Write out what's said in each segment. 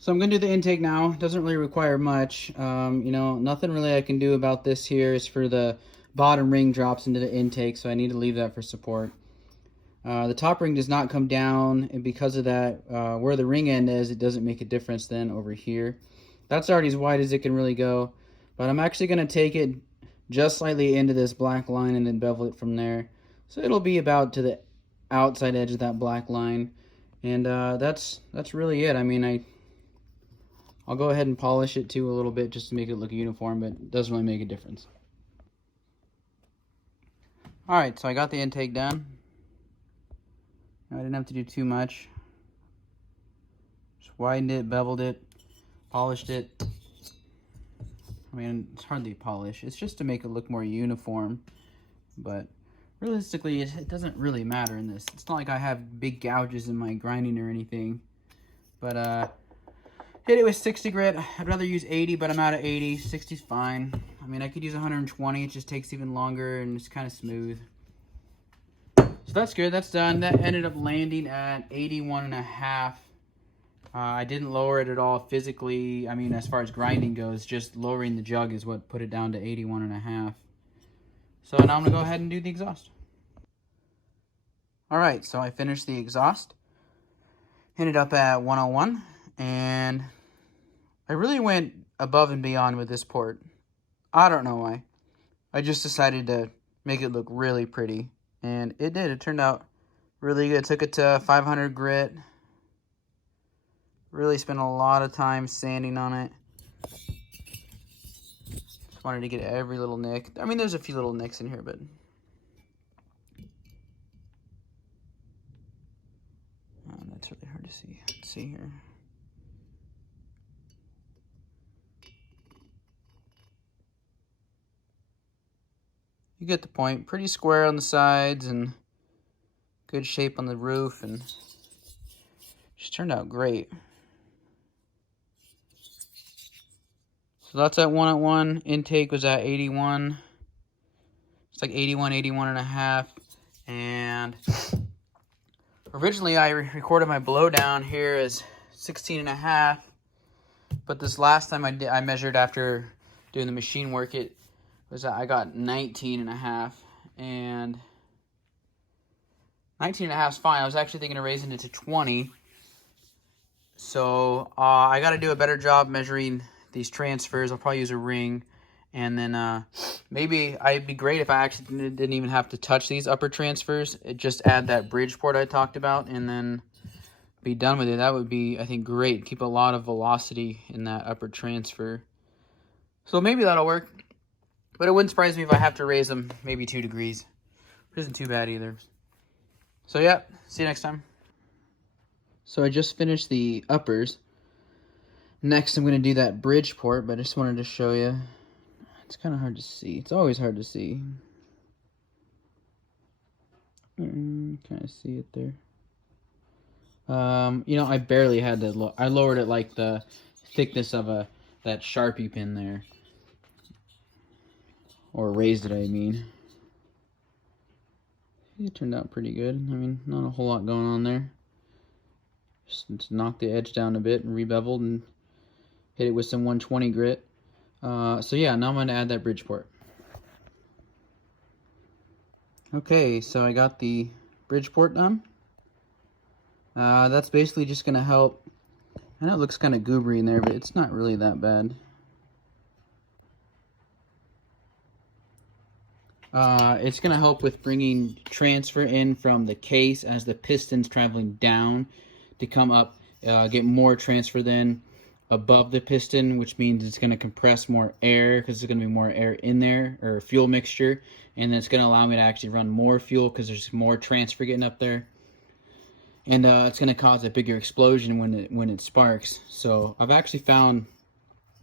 So I'm going to do the intake now. It doesn't really require much. Nothing really I can do about this here is for the bottom ring drops into the intake, so I need to leave that for support. The top ring does not come down, and because of that, where the ring end is, it doesn't make a difference then over here. That's already as wide as it can really go, but I'm actually going to take it just slightly into this black line and then bevel it from there. So it'll be about to the outside edge of that black line, and that's really it. I mean, I'll go ahead and polish it too a little bit just to make it look uniform, but it doesn't really make a difference. Alright, so I got the intake done. I didn't have to do too much. Just widened it, beveled it, polished it. I mean, it's hardly polish. It's just to make it look more uniform. But realistically, it doesn't really matter in this. It's not like I have big gouges in my grinding or anything. But, hit it with 60 grit. I'd rather use 80, but I'm out of 80. 60's fine. I mean, I could use 120. It just takes even longer and it's kind of smooth. So that's good. That's done. That ended up landing at 81.5. I didn't lower it at all physically. I mean, as far as grinding goes, just lowering the jug is what put it down to 81.5. So now I'm going to go ahead and do the exhaust. Alright, so I finished the exhaust. Ended up at 101. And I really went above and beyond with this port. I don't know why. I just decided to make it look really pretty. And it did. It turned out really good. Took it to 500 grit. Really spent a lot of time sanding on it. Just wanted to get every little nick. I mean, there's a few little nicks in here, but... oh, that's really hard to see. Let's see here. You get the point. Pretty square on the sides and good shape on the roof, and just turned out great. So that's at 101. Intake was at 81. It's like 81, 81.5. And originally I recorded my blowdown here as 16.5. But this last time I measured after doing the machine work, it was I got 19.5. And 19.5 is fine. I was actually thinking of raising it to 20. So I got to do a better job measuring these transfers. I'll probably use a ring, and then maybe it'd be great if I actually didn't even have to touch these upper transfers. Just add that bridge port I talked about, and then be done with it. That would be, I think, great. Keep a lot of velocity in that upper transfer. So maybe that'll work, but it wouldn't surprise me if I have to raise them maybe 2 degrees. It isn't too bad either. So yeah, see you next time. So I just finished the uppers. Next, I'm going to do that bridge port, but I just wanted to show you. It's kind of hard to see. It's always hard to see. Kind of see it there. I barely had to. I lowered it like the thickness of that Sharpie pin there, or raised it. I mean, it turned out pretty good. I mean, not a whole lot going on there. Just knocked the edge down a bit and rebeveled and hit it with some 120 grit. So yeah, now I'm going to add that bridge port. Okay, so I got the bridge port done. That's basically just going to help. I know it looks kind of goobery in there, but it's not really that bad. It's going to help with bringing transfer in from the case as the piston's traveling down to come up, get more transfer then above the piston, which means it's going to compress more air because there's going to be more air in there, or fuel mixture, and then it's going to allow me to actually run more fuel because there's more transfer getting up there, and it's going to cause a bigger explosion when it sparks. So I've actually found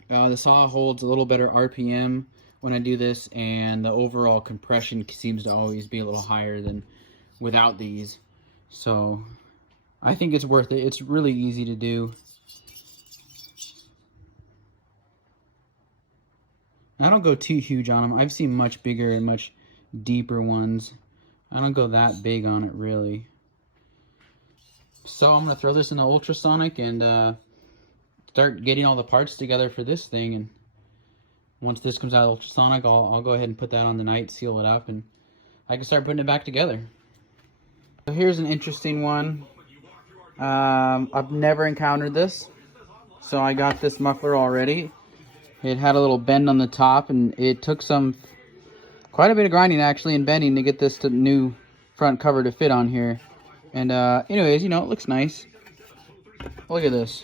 the saw holds a little better RPM when I do this, and the overall compression seems to always be a little higher than without these. So I think it's worth it. It's really easy to do. I don't go too huge on them. I've seen much bigger and much deeper ones. I don't go that big on it, really. So I'm going to throw this in the ultrasonic and start getting all the parts together for this thing. And once this comes out of ultrasonic, I'll go ahead and put that on the night, seal it up, and I can start putting it back together. So here's an interesting one. I've never encountered this. So I got this muffler already. It had a little bend on the top, and it took quite a bit of grinding actually and bending to get this new front cover to fit on here. And anyways, you know, it looks nice. Look at this.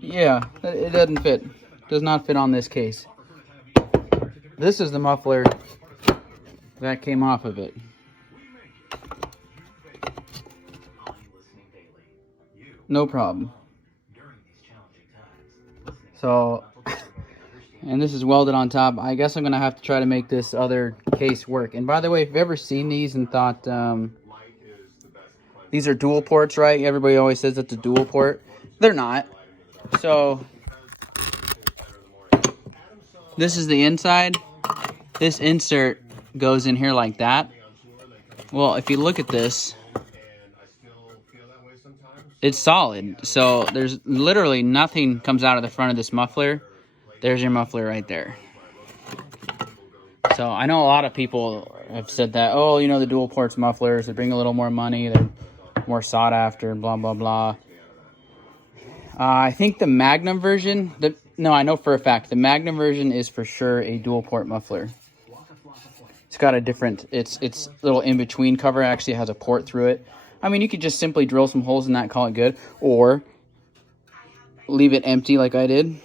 Yeah, it doesn't fit. Does not fit on this case. This is the muffler that came off of it. No problem. So, and this is welded on top. I guess I'm going to have to try to make this other case work. And by the way, if you've ever seen these and thought, these are dual ports, right? Everybody always says it's a dual port. They're not. So, this is the inside. This insert goes in here like that. Well, if you look at this, it's solid. So there's literally nothing comes out of the front of this muffler. There's your muffler right there. So I know a lot of people have said that, oh, you know, the dual ports mufflers, they bring a little more money, they're more sought after, blah, blah, blah. I think the Magnum version, no, I know for a fact, the Magnum version is for sure a dual port muffler. It's got a different, it's little in-between cover actually has a port through it. I mean, you could just simply drill some holes in that and call it good, or leave it empty like I did.